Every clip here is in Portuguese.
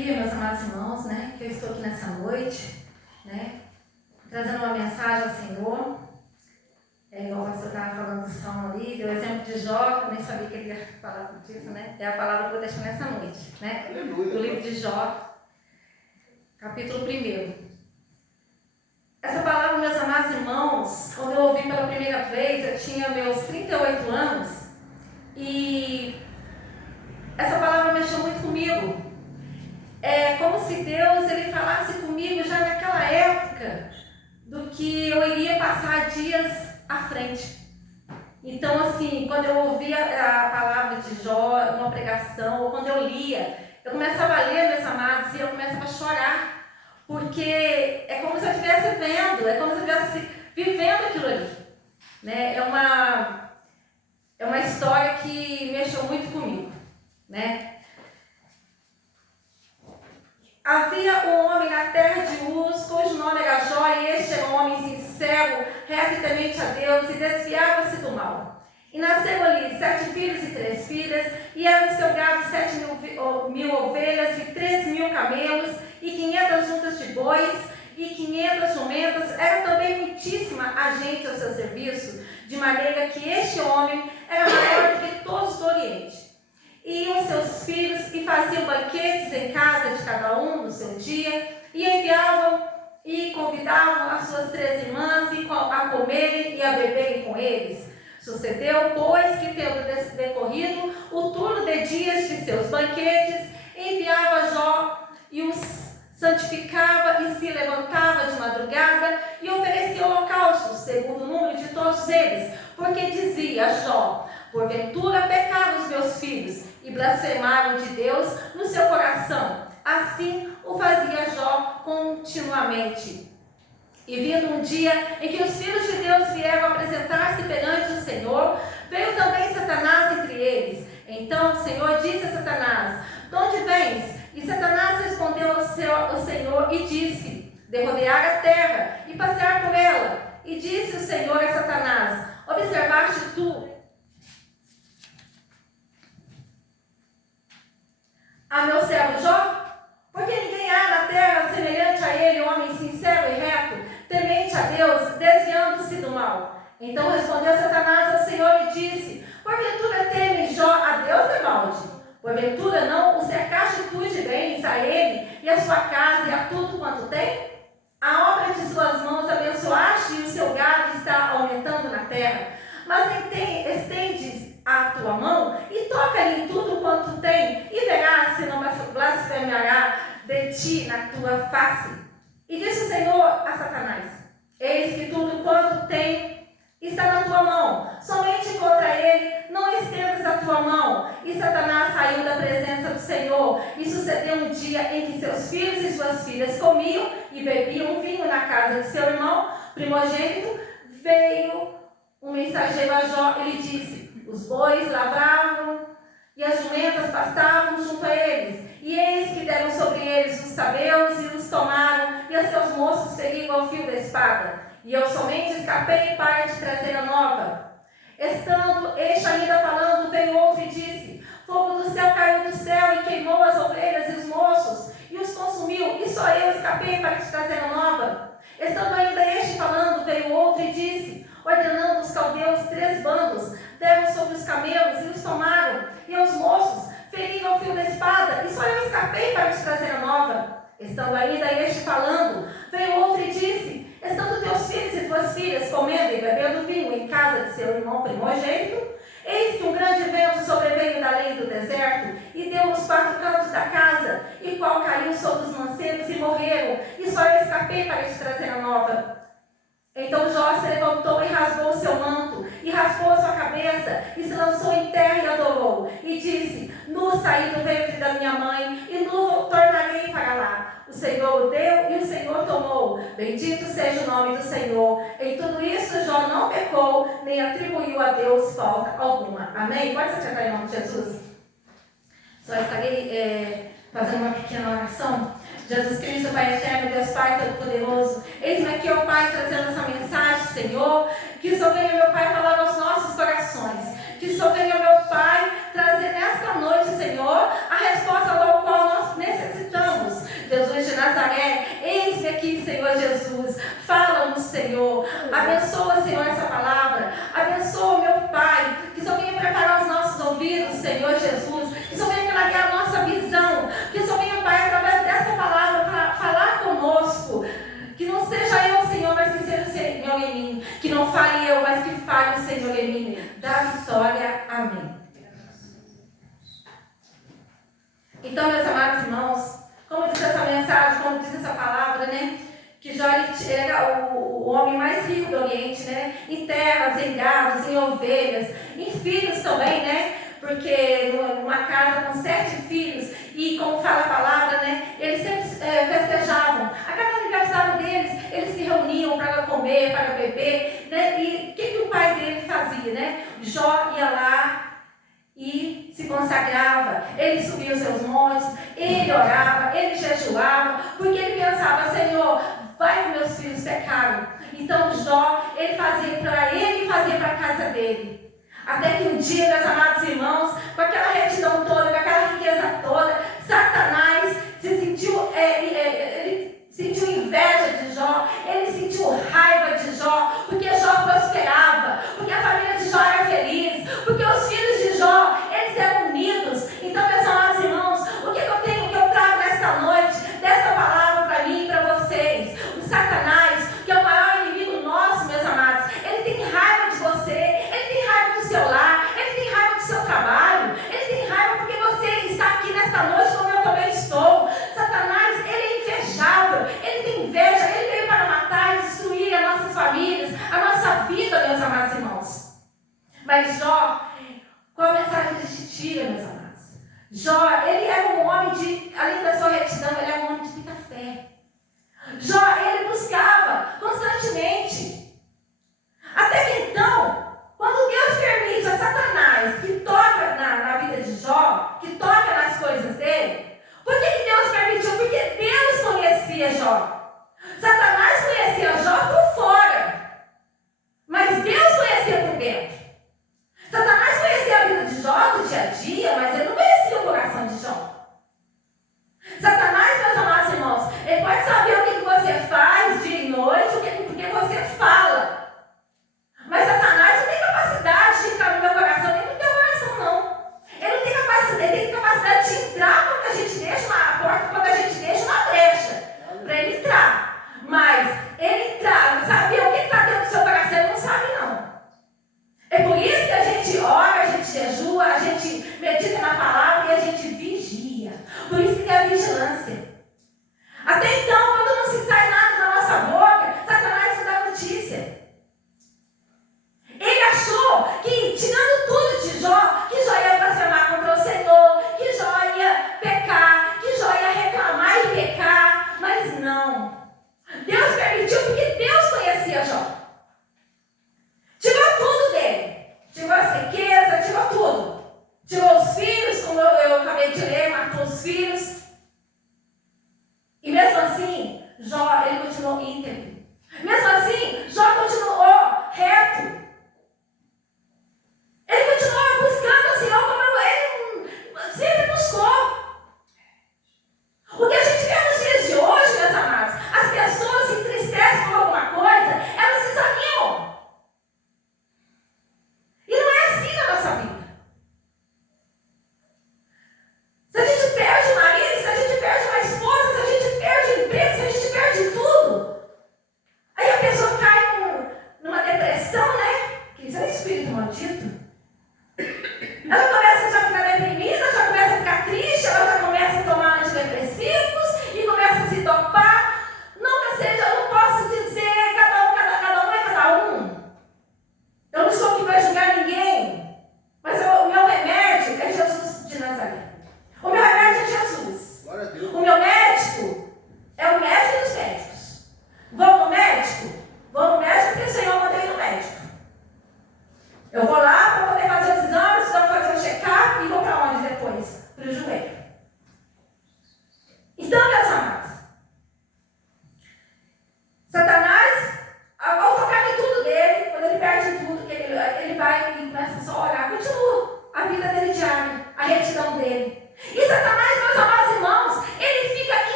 alegria, meus amados irmãos, né, que eu estou aqui nessa noite, né, trazendo uma mensagem ao Senhor. Igual o pastor estava falando do Salmo ali, deu o exemplo de Jó, eu nem sabia que ele ia falar disso, né? É a palavra que eu vou deixar nessa noite, né? Aleluia. Do livro de Jó, capítulo 1. Essa palavra, meus amados irmãos, quando eu ouvi pela primeira vez, eu tinha meus 38 anos, e essa palavra mexeu muito comigo. É como se Deus ele falasse comigo já naquela época do que eu iria passar dias à frente. Então, assim, quando eu ouvia a palavra de Jó, uma pregação, ou quando eu lia, eu começava a ler, meus amados, e eu começava a chorar, porque é como se eu estivesse vendo, é como se eu estivesse vivendo aquilo ali, né? É uma história que mexeu muito comigo, né? Havia um homem na terra de Uz, cujo nome era Jó, e este era um homem sincero, reto e temente a Deus, e desviava-se do mal. E nasceram ali 7 filhos e 3 filhas, e era o seu gado 7.000 ovelhas e 3.000 camelos, e 500 juntas de bois, e 500 jumentas. Era também muitíssima a gente ao seu serviço, de maneira que este homem era maior do que todos do Oriente. Iam seus filhos e faziam banquetes em casa de cada um no seu dia, e enviavam e convidavam as suas 3 irmãs a comerem e a beberem com eles. Sucedeu, pois, que tendo decorrido o turno de dias de seus banquetes, enviava Jó e os santificava e se levantava de madrugada e oferecia holocaustos, segundo o número de todos eles, porque dizia Jó: porventura pecaram os meus filhos e blasfemaram de Deus no seu coração. Assim o fazia Jó continuamente. E vindo um dia em que os filhos de Deus vieram apresentar-se perante o Senhor, veio também Satanás entre eles. Então o Senhor disse a Satanás: de onde vens? E Satanás respondeu ao Senhor e disse: de rodear a terra e passear por ela. E disse o Senhor a Satanás: observaste tu a meu servo Jó? Porque ninguém há na terra semelhante a ele, homem sincero e reto, temente a Deus, desviando-se do mal. Então respondeu Satanás ao Senhor e disse: porventura teme Jó a Deus, debalde? Porventura não o cercaste tu de bens a ele e a sua casa e a tudo quanto tem? A obra de suas mãos abençoaste e o seu gado está aumentando na terra. Mas estendes a tua mão e toca-lhe tudo quanto tem, e verás se não blasfemará de ti na tua face. E disse o Senhor a Satanás: eis que tudo quanto tem está na tua mão, somente contra ele não estendas a tua mão. E Satanás saiu da presença do Senhor. E sucedeu um dia em que seus filhos e suas filhas comiam e bebiam vinho na casa de seu irmão primogênito. Veio um mensageiro a Jó e lhe disse: os bois lavravam e as jumentas pastavam junto a eles, e eis que deram sobre eles os sabeus e os tomaram, e os seus moços feriram ao fio da espada. E eu somente escapei para te trazer a nova. Estando este ainda falando, veio outro e disse: fogo do céu caiu do céu e queimou as ovelhas e os moços e os consumiu, e só eu escapei para te trazer a nova. Estando ainda este falando, veio outro e disse: ordenando os caldeus 3 bandos, deram sobre os camelos e os tomaram, e aos moços feriram ao fio da espada, e só eu escapei para te trazer a nova. Estando ainda este falando, veio outro e disse: estando teus filhos e tuas filhas comendo e bebendo vinho em casa de seu irmão primogênito, eis que um grande vento sobreveio da além do deserto, e deu nos 4 cantos da casa, e qual caiu sobre os mancebos e morreram, e só eu escapei para te trazer a nova. Então Jó se levantou e rasgou o seu manto, e raspou a sua cabeça, e se lançou em terra e adorou, e disse: nu saí do ventre da minha mãe, e nu tornarei para lá. O Senhor o deu e o Senhor tomou. Bendito seja o nome do Senhor. Em tudo isso Jó não pecou, nem atribuiu a Deus falta alguma. Amém? Pode se sentar em nome de Jesus. Só estarei fazendo uma pequena oração. Jesus Cristo, Pai eterno, Deus Pai Todo-Poderoso, eis-me aqui, ó Pai, trazendo essa mensagem, Senhor, que o Senhor venha, meu Pai, falar aos nossos corações, que o Senhor venha, meu Pai, trazer nesta noite, Senhor, a resposta ao qual nós necessitamos. Então, meus amados irmãos, como diz essa mensagem, como diz essa palavra, né? Que Jó era o homem mais rico do Oriente, né? Em terras, em gados, em ovelhas, em filhos também, né? Porque numa casa com 7 filhos, e como fala a palavra, né? Eles sempre festejavam. A cada aniversário deles, eles se reuniam para comer, para beber, né? E o que o pai dele fazia, né? Jó ia lá e se consagrava, ele subia os seus montes, ele orava, ele jejuava, porque ele pensava, Senhor, vai que meus filhos pecaram. Então Jó, ele fazia para ele e fazia para a casa dele. Até que um dia, meus amados irmãos, com aquela retidão toda, com aquela riqueza toda, Satanás se sentiu, ele sentiu inveja de Jó, ele sentiu raiva de Jó, porque Jó prosperava, porque a família de Jó era feliz, porque os filhos de Jó, eles eram unidos. Então, meus amados irmãos, o que eu trago nesta noite, dessa palavra para mim e para vocês? O Satanás, que é o maior inimigo nosso, meus amados, ele tem raiva de você, ele tem raiva do seu lar, ele tem raiva do seu trabalho, ele tem raiva porque você está aqui nesta noite como eu também estou. Satanás, ele é invejável, ele tem inveja, ele veio para matar e destruir as nossas famílias, a nossa vida, meus amados irmãos. Mas Jó, qual a mensagem que ele te tira, meus amados? Jó, ele era um homem de, além da sua retidão, ele era um homem de muita fé. Jó, ele buscava constantemente. Até que então, quando Deus permite a Satanás que toca na vida de Jó, que toca nas coisas dele, por que Deus permitiu? Porque Deus conhecia Jó. Satanás conhecia Jó por fora, mas Deus conhecia por dentro. Satanás conhecia a vida de Jó do dia a dia, mas ele não conhecia o coração de Jó. Satanás, meus amados irmãos, ele pode saber o que você faz dia e noite, o que você fala. Mas Satanás não tem capacidade de entrar no meu coração, nem no teu coração, não. Ele não tem capacidade, ele tem capacidade de entrar quando a gente deixa uma porta, quando a gente deixa uma brecha para ele entrar. Mas ele entrar, saber o que está dentro do seu coração, ele não sabe, não. É por isso que a gente ora, a gente jejua, a gente medita na palavra e a gente vigia. Por isso que tem a vigilância. Até então, quando não se sai nada da nossa boca, Satanás te dá notícia. Ele achou que, tirando tudo de Jó, que Jó ia blasfemar contra o Senhor, que Jó ia pecar, que Jó ia reclamar e pecar. Mas não. Deus permitiu porque Deus conhecia Jó. Tirou tudo dele. Tirou as riquezas, tirou tudo. Tirou os filhos, como eu acabei de ler, matou os filhos. E mesmo assim, Jó, ele continuou íntegro. Mesmo assim, Jó continuou reto. Ele continuou buscando o Senhor como ele sempre buscou. O que a gente vê nos dias de hoje, meus amados, as pessoas se entristecem com alguma coisa, elas desanimam. E não é assim na nossa vida. Se a gente perde o marido,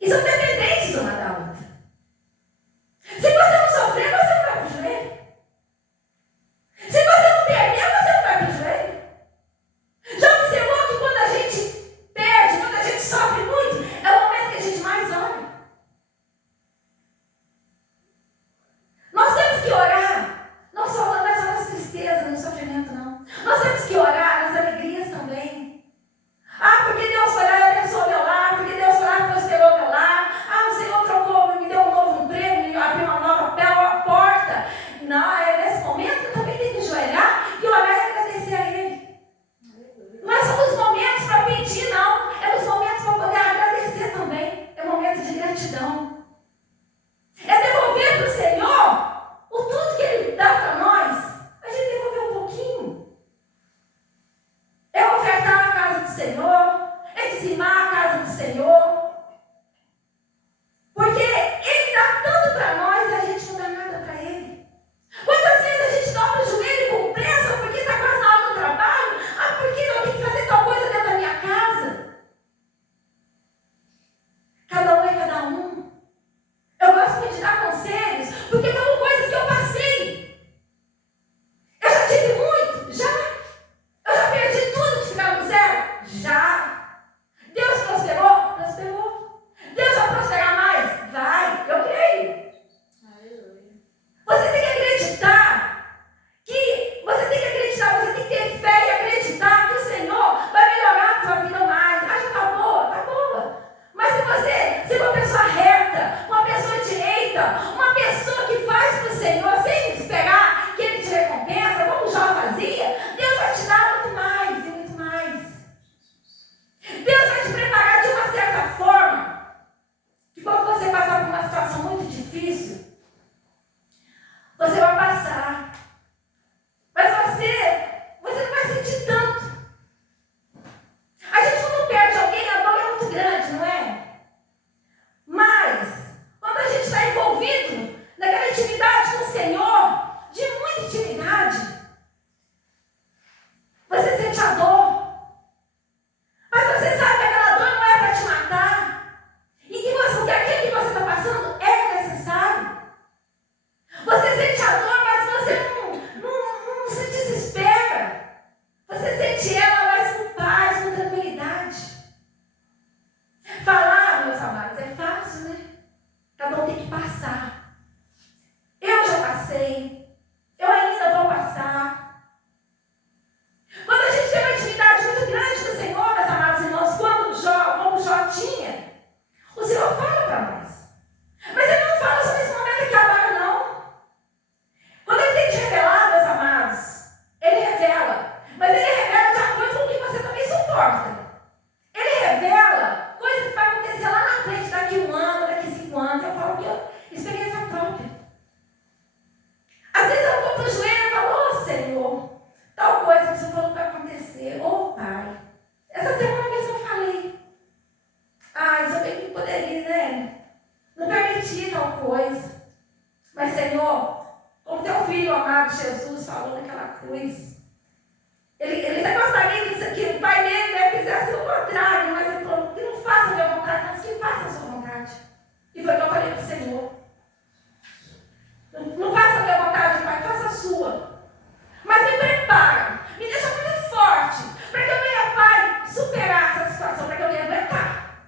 E são dependentes uma da outra. Se você não sofrer, você não vai para o joelho. Se você não perder, você não vai para o joelho. Já observou que quando a gente perde, quando a gente sofre muito, é o momento que a gente mais ora. Nós temos que orar, não só nas tristezas, no sofrimento, não. Nós temos que orar nas alegrias também. Ah, porque Deus foi lá e abençoou meu lar, porque Deus foi lá e prosperou meu lar. Ah, o Senhor trocou, me deu um novo emprego, me abriu uma nova porta. Não, nesse momento eu também tenho que ajoelhar e orar e agradecer a Ele. Não é só nos momentos para pedir, não. É nos momentos para poder agradecer também. É momento de gratidão. É devolver para o Senhor o tudo que Ele dá para nós. A gente devolver um pouquinho. É ofertar a casa do Senhor. É dizimar a casa do Senhor. Porque Ele dá tanto para nós e a gente não dá nada para Ele. Quantas vezes a gente dobra o joelho com pressa porque está quase na hora do trabalho? Ah, porque eu tenho que fazer tal coisa dentro da minha casa. Cada um é cada um. Eu gosto muito de dar conselhos, porque foram coisas que eu passei. Eu já tive muito? Já. Eu já perdi tudo que ficava no zero? Já. Deus prosperou? Prosperou. Deus vai prosperar mais? Vai. Eu creio. Você tem que acreditar você tem que ter fé e acreditar que o Senhor vai melhorar a tua vida mais. Ah, já tá boa. Mas se você for uma pessoa reta, uma pessoa direita, uma pessoa que faz para o Senhor sem esperar que Ele te recompensa, como Jó fazia, Deus vai te dar muito mais e muito mais. Deus vai te preparar de uma certa forma que quando você passar por uma situação muito difícil, você vai passar. Mas você não vai sentir tanto. A gente quando perde alguém, a dor é muito grande, não é? Mas, quando a gente está envolvido naquela intimidade com o Senhor, de muita intimidade, você sente a dor. Mas você sabe que aquela dor não é para te matar. E que aquilo que você está passando é necessário. Você sente a dor, mas você não se desespera. Você sente ela, mas com paz, com tranquilidade. Falar, meus amados, é fácil, né? Cada um tem que passar. Eu já passei. Eu ainda vou passar. Quando a gente tem uma intimidade muito grande com o Senhor, meus amados irmãos, como Jó tinha, o Senhor fala para nós. Mas Ele não fala só nesse momento aqui agora, não. Quando Ele tem te revelado, meus amados, Ele revela. Mas Ele revela de acordo com o que você também suporta. Ele revela coisas que vai acontecer lá na frente, daqui 1 ano, daqui 5 anos. Eu falo que experiência própria. Às vezes eu vou para o joelho e falo, Senhor, tal coisa que o Senhor falou que vai acontecer. Pai, essa semana mesmo eu falei. Eu bem que poderia, né? Não permitir tal coisa. Mas, Senhor, como teu filho amado Jesus falou naquela cruz, ele até gostaria que o pai dele fizesse o contrário, mas ele falou que não faça a minha vontade, mas que faça a sua vontade. E foi o que eu falei para o Senhor. Não faça a minha vontade, Pai, faça a sua. Mas me prepara, me deixa muito forte, para que eu venha, Pai, superar essa situação, para que eu venha aguentar.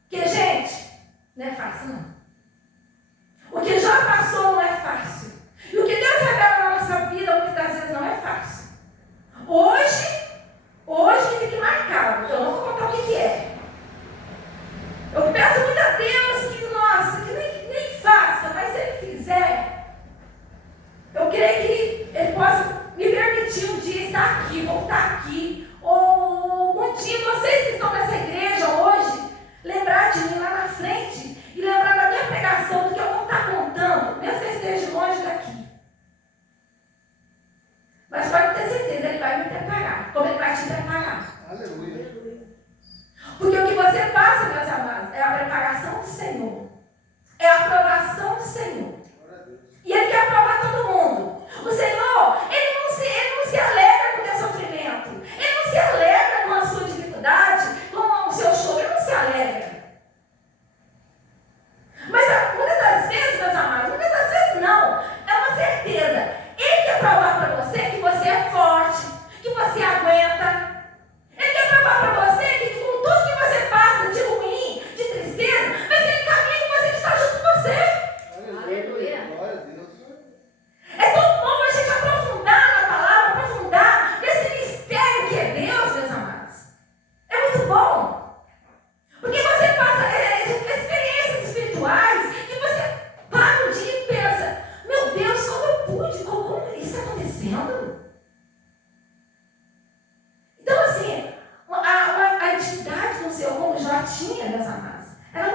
Porque, gente, não é fácil, não. O que já passou não é fácil. E o que Deus revela na nossa vida, muitas das vezes, não é fácil. Hoje,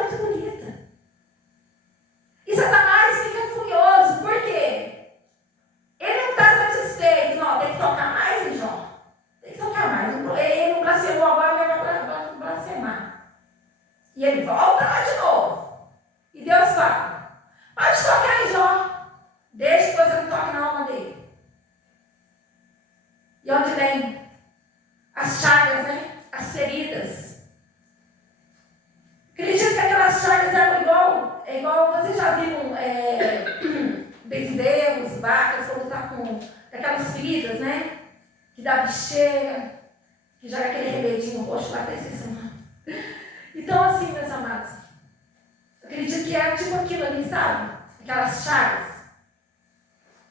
muito bonita. E Satanás fica furioso, por quê? Ele não está satisfeito. Não, tem que tocar mais em Jó. Tem que tocar mais. Ele não blasfemou, agora ele vai blasfemar. E ele volta lá de novo. E Deus fala, pode tocar em Jó. Deixa que você não toque na alma dele. E onde vem as chagas, né? As feridas. Acredito que aquelas chagas eram igual vocês já viram bezerros, vacas, quando está com aquelas feridas, né? Que dá bicheira, que joga aquele remedinho roxo lá, até esqueci o nome. Então, assim, meus amados, acredito que é tipo aquilo ali, sabe? Aquelas chagas,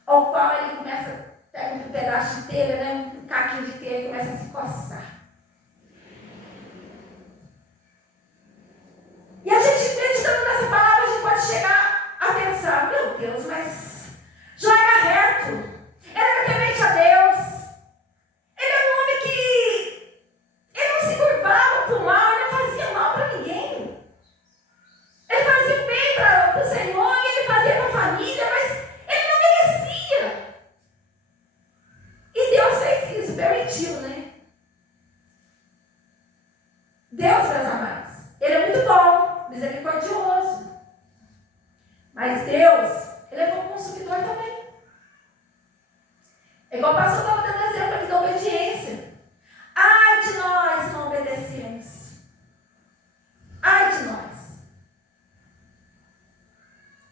ao qual ele começa, pega um pedaço de telha, né? Um caquinho de telha e começa a se coçar. E a gente, meditando nessa palavra, a gente pode chegar a pensar, meu Deus, mas Jó era reto, era temente a Deus. Ele era um homem que ele não se curvava para o mal, ele não fazia mal para ninguém. Ele fazia o bem para o Senhor, e ele fazia para a família, mas ele não merecia. E Deus fez isso, permitiu, né? Deus, meus amados, ele é muito bom, misericordioso. Mas Deus, ele é bom consumidor também. É igual o pastor estava dando exemplo aqui da obediência. Ai de nós se não obedecemos. Ai de nós.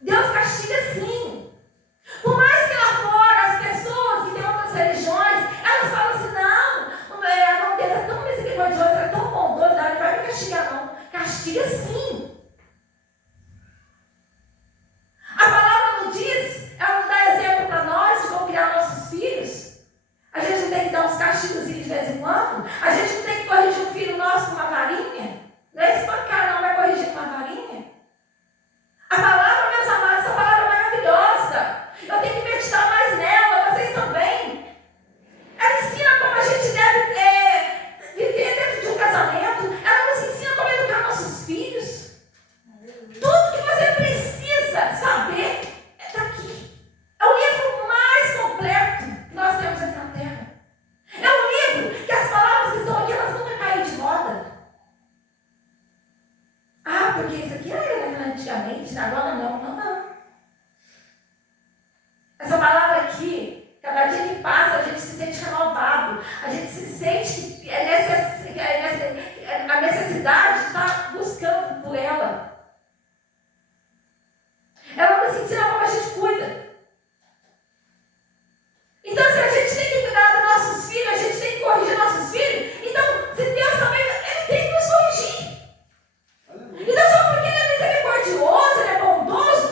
Deus castiga sim. Por mais que lá fora as pessoas que têm outras religiões, elas falam assim, não, Deus é tão misericordioso, é tão bondoso, não, ele vai me castigar não. Castiga sim. A palavra não diz, ela não dá exemplo para nós de como criar nossos filhos. A gente não tem que dar uns castigos de vez em quando. A gente não tem que corrigir um filho nosso com uma varinha. Não é espancar, não, vai corrigir com uma varinha. A palavra, meus amados, essa palavra é maravilhosa. Eu tenho que meditar mais nela, vocês também. Ela ensina como a gente deve viver dentro de um casamento. Ela nos ensina como educar nossos filhos. Tudo que você precisa saber está aqui. É o livro mais completo que nós temos aqui na Terra. É um livro que as palavras que estão aqui, elas nunca caem de moda. Ah, porque isso aqui era antigamente, agora não. Essa palavra aqui, cada dia que passa, a gente se sente renovado. A gente se sente que a necessidade está buscando por ela. Ela nos ensina como a gente cuida. Então, se a gente tem que cuidar dos nossos filhos, a gente tem que corrigir nossos filhos, então, se Deus também, ele tem que nos corrigir. Então, só porque ele é misericordioso, ele é bondoso,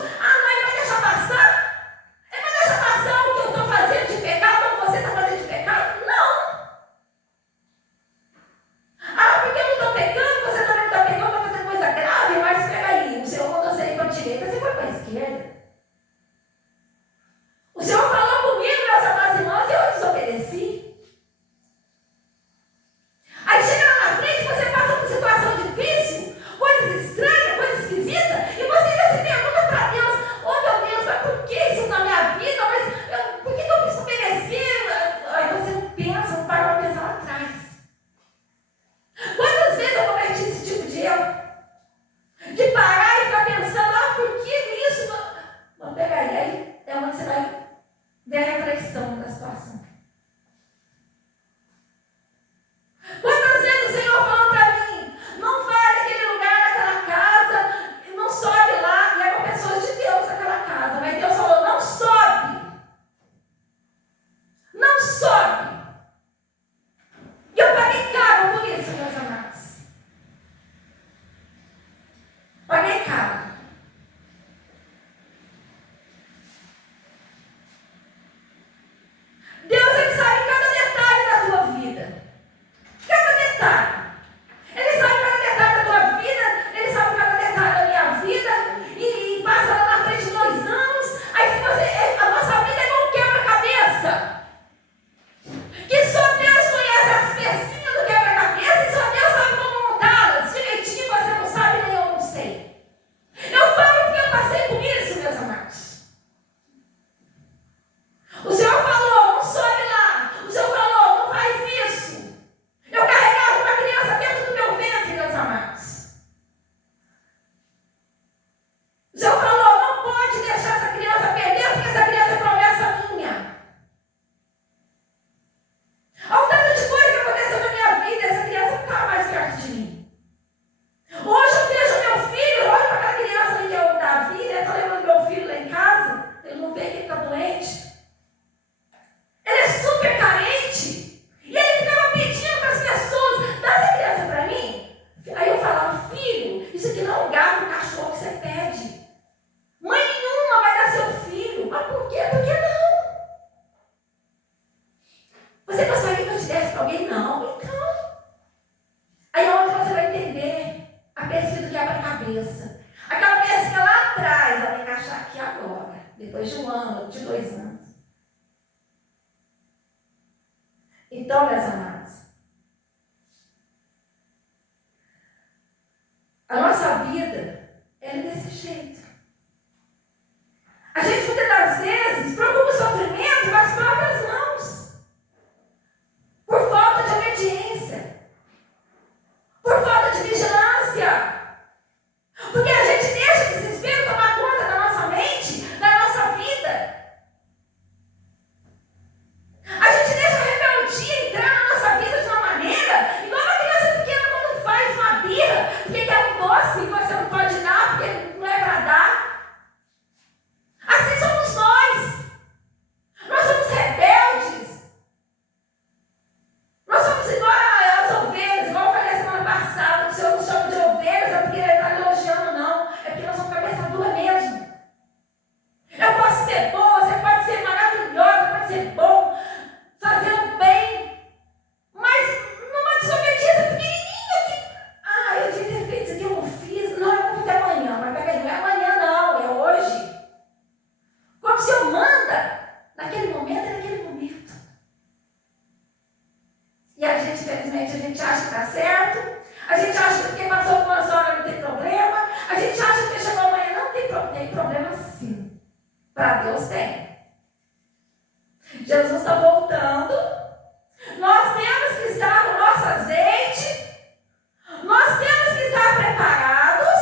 cabeça. Aquela pecinha lá atrás, ela vai encaixar aqui agora, depois de 1 ano, de 2 anos. Então, meus amados, a nossa vida é desse jeito. A gente muitas das vezes procura o sofrimento com as próprias mãos, por falta de obediência, por falta de vigilância. Porque a gente deixa o desespero tomar conta da nossa mente, da nossa vida. A gente deixa a rebeldia entrar na nossa vida de uma maneira, igual uma criança pequena quando faz uma birra, porque quer um doce e você não pode dar, porque não é para dar. Assim somos nós. Nós somos rebeldes. Nós somos igual às ovelhas, igual eu falei semana passada, que o Senhor nos chama de ovelhas, é porque Ele está elogiando, não. É porque nós somos cabeça dura mesmo. Eu posso ser boa, você pode ser maravilhosa, pode ser bom, fazer o bem, mas numa desobediência pequenininha que, eu devia ter feito isso aqui, eu não fiz, não, eu vou fazer amanhã, mas peraí, não é amanhã não, é hoje. Quando o Senhor manda, naquele momento é naquele momento. E a gente, infelizmente, a gente acha que está certo, a gente acha que porque passou algumas horas não tem problema, a gente acha que chegou amanhã não tem problema sim. Para Deus tem. Jesus está voltando. Nós temos que estar com o nosso azeite. Nós temos que estar preparados.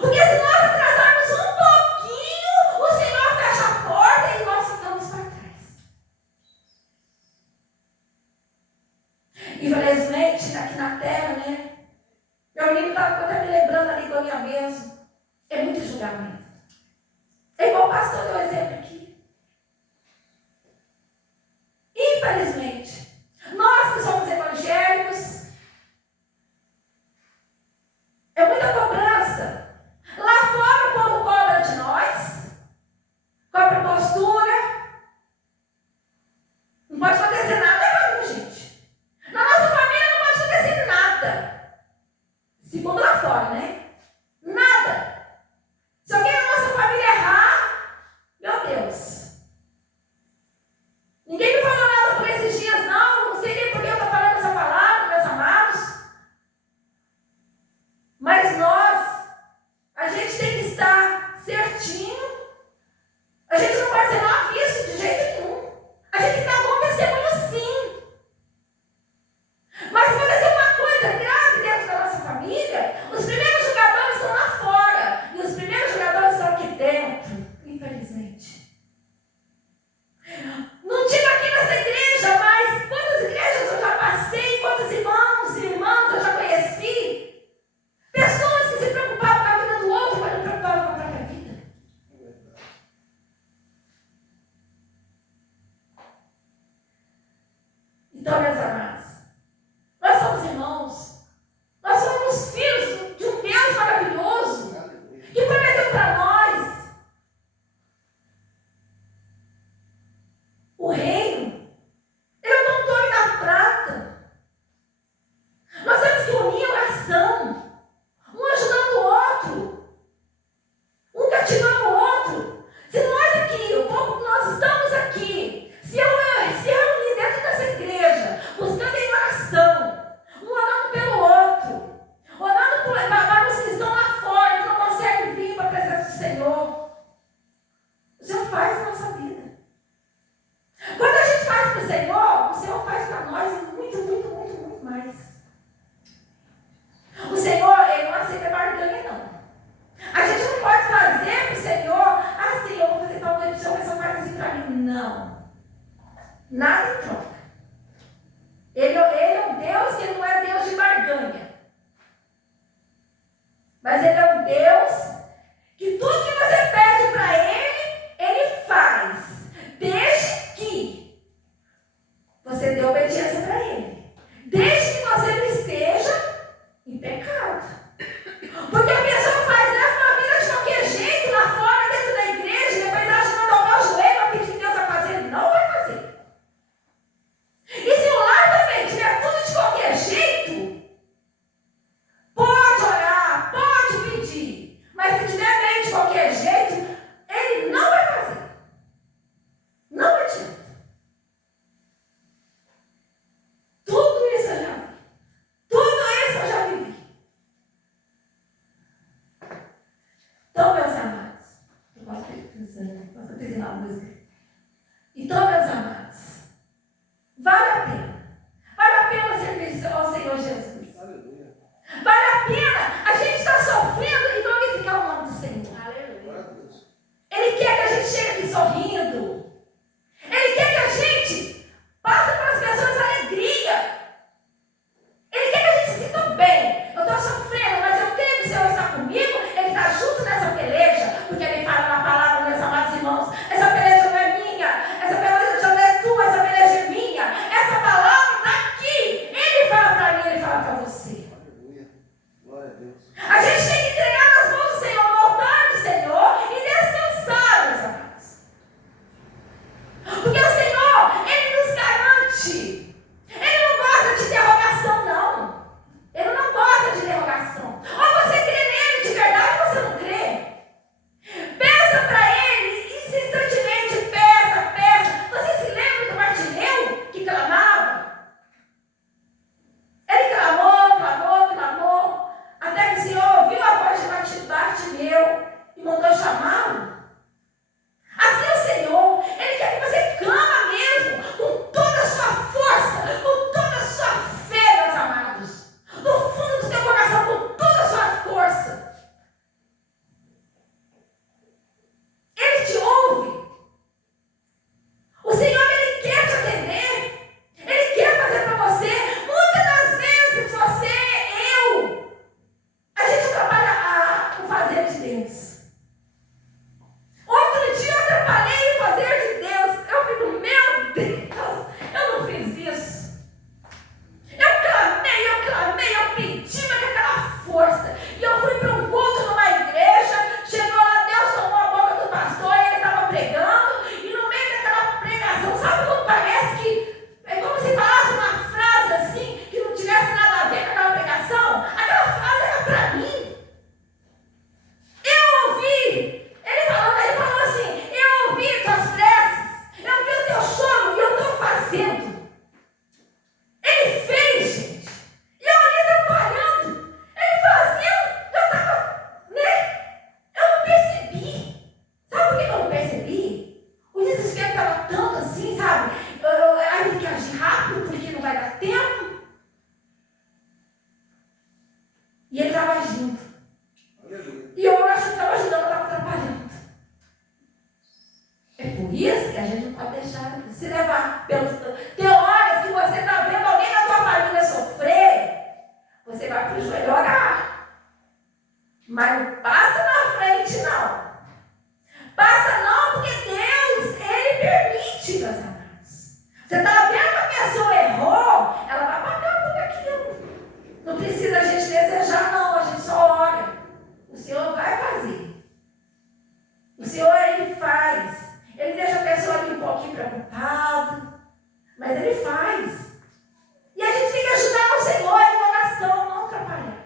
Porque se nós atrasarmos um pouquinho, o Senhor fecha a porta e nós ficamos para trás. Infelizmente, aqui na terra, né? Meu menino estava até me lembrando ali do minha mesmo. É muito julgamento. É igual o pastor deu exemplo aqui. Infelizmente, nós que somos evangélicos, é muita cobrança. Lá fora o povo cobra de nós, cobra postura. Não pode acontecer nada errado, gente. Na nossa família não pode acontecer nada. Segundo lá fora, né? Nada. Se alguém na nossa família errar, meu Deus. Ninguém me falou nada por esses dias, não. Não sei nem por que eu estou falando essa palavra, meus amados. Mas nós, a gente tem que estar certinho. A gente não pode ser mal visto de jeito nenhum. A gente tem que dar bom testemunho, sim. Mas se acontecer uma coisa grave dentro da nossa família, os primeiros jogadores estão lá fora. E os primeiros jogadores estão aqui dentro, infelizmente. Não digo aqui nessa igreja, mas quantas igrejas eu já passei, quantos irmãos e irmãs eu já conheci. Pessoas que se preocupavam com a vida do outro, mas não preocupavam com a própria vida. Então, meus amados, nós somos irmãos, nós somos filhos de um Deus maravilhoso, que prometeu para nós o reino. Ele é o controle da prata. Nós temos que unir a oração, um ajudando o outro, um cativando o outro. Se nós aqui, o pouco que nós estamos aqui, se reunir dentro dessa igreja, buscando em oração, um orando pelo outro, orando para os que estão lá fora, que não conseguem vir para a presença do Senhor, o Senhor faz a nossa vida. Quando a gente faz para o Senhor faz para nós muito, muito, muito, muito mais. O Senhor, Ele não aceita barganha, não. A gente não pode fazer para o Senhor, assim, eu vou fazer tal coisa para o Senhor, mas só faz assim para mim. Não. Nada em troca. Ele é um Deus que não é Deus de barganha. Mas Ele é música. Então, meus amados, vale a pena. Vale a pena servir ao Senhor Jesus. Aleluia. Vale a pena a gente estar sofrendo e glorificar o nome do Senhor. Aleluia. Ele quer que a gente chegue aqui sorrindo. Ele quer que a gente passe para as pessoas alegria. Ele quer que a gente se sinta bem. Eu estou sofrendo, mas eu creio que o Senhor está comigo. Ele está junto nessa peleja. Porque Ele fala na palavra, meus amados irmãos. Essa peleja não é minha. Essa peleja não é tua. Essa peleja é minha. Essa palavra está aqui. Ele fala para mim, Ele fala para você. Aleluia. Glória a Deus. A gente tem que entregar nas mãos do Senhor, no altar do Senhor e descansar, meus amados. Porque o Senhor, Ele nos garante. Ele não gosta de interrogação, não. Ele não gosta de interrogação. Ou você crê nele de verdade ou você não crê. Peça para Ele, incessantemente, peça, peça. Você se lembra do Bartimeu que clamava? Ele clamou, clamou, clamou, até que o Senhor ouviu a voz de Bartimeu e mandou chamá-lo. Assim o Senhor, Ele quer que você clama mesmo, com toda a sua força, com toda a sua fé, meus amados. Do fundo do teu coração, com toda a sua força. Ele te ouve. O Senhor, Ele quer te atender. Ele quer fazer para você. Muitas das vezes você, a gente trabalha o fazer de Deus. Outro dia eu atrapalhei o fazer de Deus. Eu fico, meu Deus, eu não fiz isso. Eu pedi, mas com aquela força. E eu fui para um culto numa igreja. Chegou lá, Deus tomou a boca do pastor e ele estava pregando. E no meio daquela pregação, sabe quando parece que é como se falasse uma frase assim, que não tivesse nada a ver com aquela pregação? Aquela frase era para mim. Eu ouvi. Ele falou assim, eu ouvi tuas preces, eu vi o teu choro e eu estou fazendo. Ele fez, gente. E eu ali atrapalhando. Ele fazendo, eu estava, né? Eu não percebi. Sabe por que eu não percebi? O desespero estava tanto assim, sabe? Aí tem que agir rápido porque não vai dar tempo. E ele estava agindo. Aleluia. E eu acho que estava ajudando, eu estava atrapalhando. É por isso que a gente não pode deixar de se levar pelos. Tem horas que você está vendo alguém na tua família sofrer, você vai para o joelho orar. Mas não passa na frente, não. Passa não, porque Deus, Ele permite, meus amados. Você está vendo que a pessoa errou, ela vai pagar por aquilo. Não precisa a gente desejar, não, a gente só ora. O Senhor vai fazer. O Senhor, Ele faz. Ele deixa a pessoa ali um pouquinho preocupada, mas Ele faz. E a gente tem que ajudar o Senhor em oração, não atrapalhar.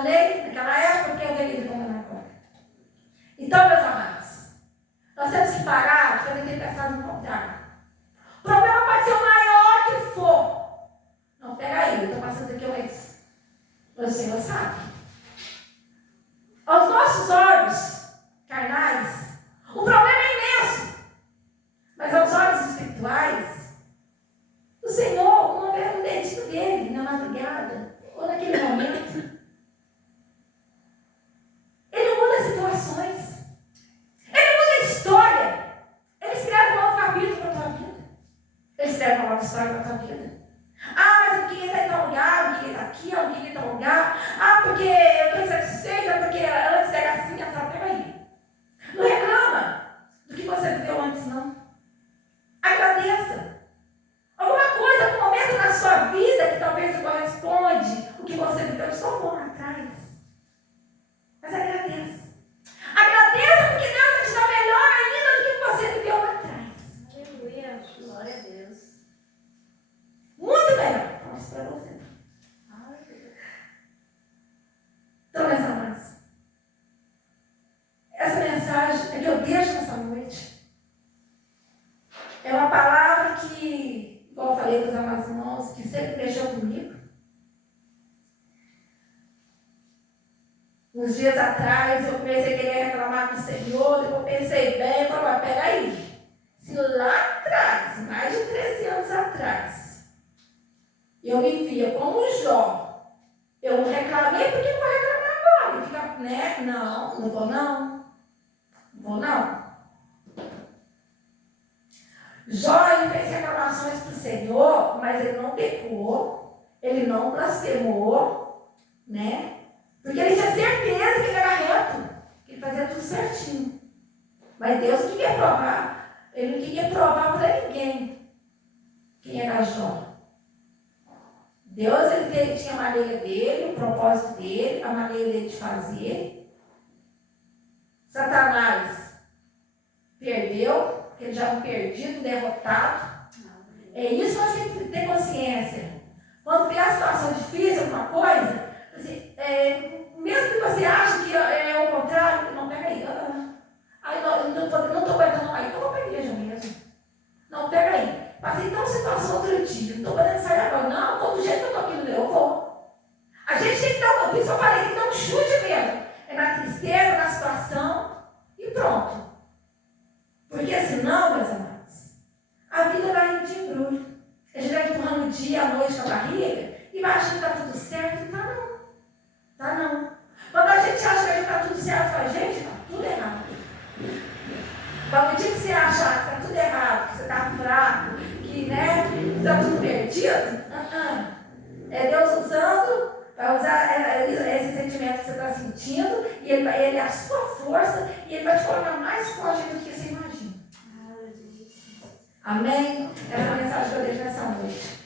abandonei naquela época porque eu venho abandonando agora. Então, meus amados, nós temos que parar de fazer tempestade no contrário. O problema pode ser o maior que for. Não, peraí, eu estou passando aqui um mês. O Senhor sabe. Aos nossos olhos carnais, o problema é imenso. Mas aos olhos espirituais, o Senhor não vê um dedinho dele na madrugada ou naquele momento. Ele muda situações. Ele muda a história. Ele escreve um novo capítulo para a tua vida. Ele escreve uma nova história para a tua vida. Ah, mas eu queria estar em tal lugar, eu queria estar aqui, eu queria estar em tal lugar. Ah, porque eu estou insatisfeita, porque antes era assim, essa peraí. Não reclama do que você viveu antes, não. Agradeça. Alguma coisa, algum momento na sua vida que talvez não corresponde o que você viveu de tão bom atrás. Mas agradeça. Agradeça porque Deus vai te dar melhor ainda do que você viveu lá atrás. Aleluia. Glória a Deus. Muito melhor. Falo isso para você. Então, meus amados, essa mensagem é que eu deixo nessa noite. É uma palavra que, igual eu falei para os amados irmãos, que sempre mexeu comigo. Uns dias atrás eu comecei a querer reclamar do Senhor, depois eu pensei bem, eu falei, peraí, se lá atrás, mais de 13 anos atrás, eu me via como Jó, eu não reclamei porque não vou reclamar agora, e fica, né? Não vou não. Jó, ele fez reclamações para o Senhor, mas ele não pecou, ele não blasfemou, né? Porque ele tinha certeza que ele era reto, que ele fazia tudo certinho. Mas Deus não queria provar, ele não queria provar para ninguém quem era Jó. Deus, ele tinha a maneira dele, o propósito dele, a maneira dele de fazer. Satanás perdeu, porque ele já é um perdido, derrotado. É isso que nós temos que ter consciência. Quando vê a situação difícil, alguma coisa, assim, mesmo que você ache que é o contrário, não, pega aí. Não estou aguentando mais, então eu vou para a igreja mesmo. Não, pega aí. Passei tão situação outro dia, não estou podendo sair agora. Não, todo jeito que eu estou aqui, eu vou. A gente tem que dar por isso eu falei, tem que dar um chute mesmo. É na tristeza, na situação e pronto. Porque senão, meus amados, a vida vai indo de embrulho. A gente vai empurrando o dia, a noite com a barriga e vai achando que está tudo certo. E tá não. Quando a gente acha que está tudo certo com a gente, está tudo errado. Quando o dia que você achar que está tudo errado, que você está fraco, que está tudo perdido, é Deus usando, vai usar esse sentimento que você está sentindo, e ele é a sua força, e ele vai te colocar mais forte do que você imagina. Amém? Essa é a mensagem que eu deixo nessa noite.